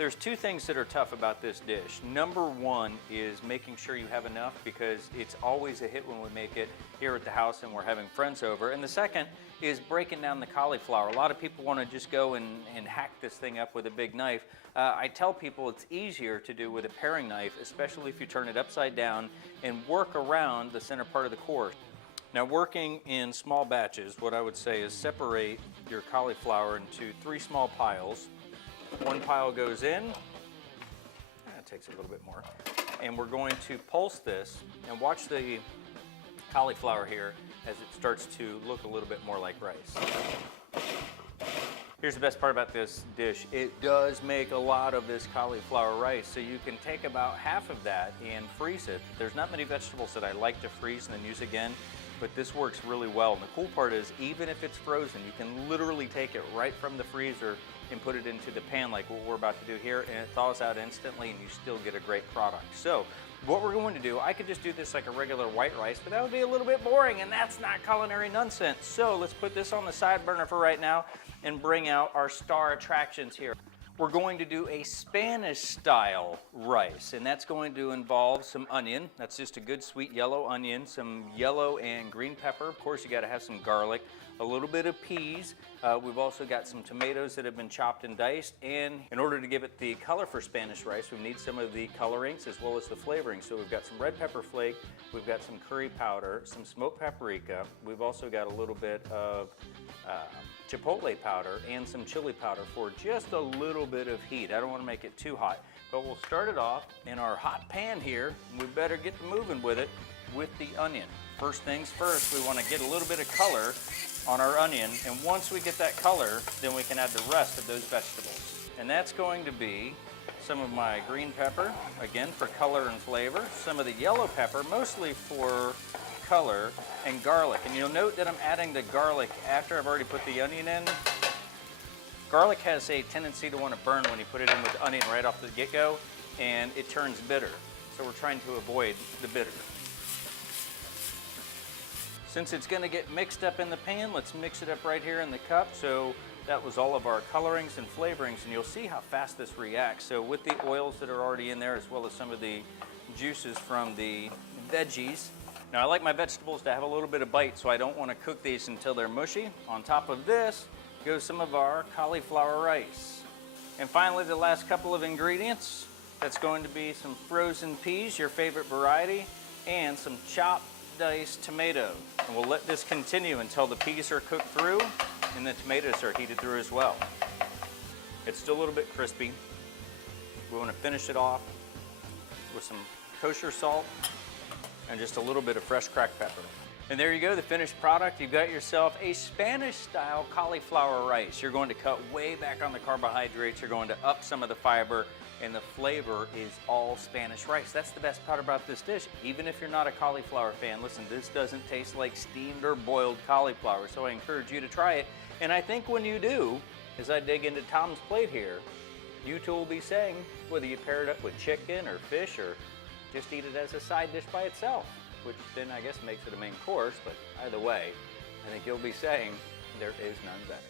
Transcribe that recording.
There's two things that are tough about this dish. Number one is making sure you have enough, because it's always a hit when we make it here at the house and we're having friends over. And the second is breaking down the cauliflower. A lot of people want to just go and hack this thing up with a big knife. I tell people it's easier to do with a paring knife, especially if you turn it upside down and work around the center part of the core. Now, working in small batches, what I would say is separate your cauliflower into 3 small piles. One pile goes in, that takes a little bit more, and we're going to pulse this and watch the cauliflower here as it starts to look a little bit more like rice. Here's the best part about this dish. It does make a lot of this cauliflower rice, so you can take about half of that and freeze it. There's not many vegetables that I like to freeze and then use again, but this works really well. And the cool part is, even if it's frozen, you can literally take it right from the freezer and put it into the pan like what we're about to do here, and it thaws out instantly and you still get a great product. So what we're going to do, I could just do this like a regular white rice, but that would be a little bit boring, and that's not culinary nonsense. So let's put this on the side burner for right now and bring out our star attractions here. We're going to do a Spanish style rice, and that's going to involve some onion. That's just a good sweet yellow onion, some yellow and green pepper. Of course, you got to have some garlic, a little bit of peas. We've also got some tomatoes that have been chopped and diced, and in order to give it the color for Spanish rice, we need some of the colorings as well as the flavoring. So we've got some red pepper flake, we've got some curry powder, some smoked paprika. We've also got a little bit of chipotle powder and some chili powder for just a little bit of heat. I don't want to make it too hot, but we'll start it off in our hot pan here. We better get moving with it with the onion. First things first, we want to get a little bit of color on our onion, and once we get that color, then we can add the rest of those vegetables. And that's going to be some of my green pepper, again for color and flavor, some of the yellow pepper, mostly for color, and garlic. And you'll note that I'm adding the garlic after I've already put the onion in. Garlic has a tendency to want to burn when you put it in with the onion right off the get-go, and it turns bitter. So we're trying to avoid the bitter. Since it's going to get mixed up in the pan, let's mix it up right here in the cup. So that was all of our colorings and flavorings, and you'll see how fast this reacts. So with the oils that are already in there, as well as some of the juices from the veggies. Now, I like my vegetables to have a little bit of bite, so I don't want to cook these until they're mushy. On top of this goes some of our cauliflower rice. And finally, the last couple of ingredients. That's going to be some frozen peas, your favorite variety, and some chopped diced tomato. And we'll let this continue until the peas are cooked through and the tomatoes are heated through as well. It's still a little bit crispy. We want to finish it off with some kosher salt and just a little bit of fresh cracked pepper. And there you go, the finished product. You've got yourself a Spanish-style cauliflower rice. You're going to cut way back on the carbohydrates. You're going to up some of the fiber, and the flavor is all Spanish rice. That's the best part about this dish. Even if you're not a cauliflower fan, listen, this doesn't taste like steamed or boiled cauliflower, so I encourage you to try it. And I think when you do, as I dig into Tom's plate here, you too will be saying, whether you pair it up with chicken or fish or just eat it as a side dish by itself, which then I guess makes it a main course, but either way, I think you'll be saying there is none better.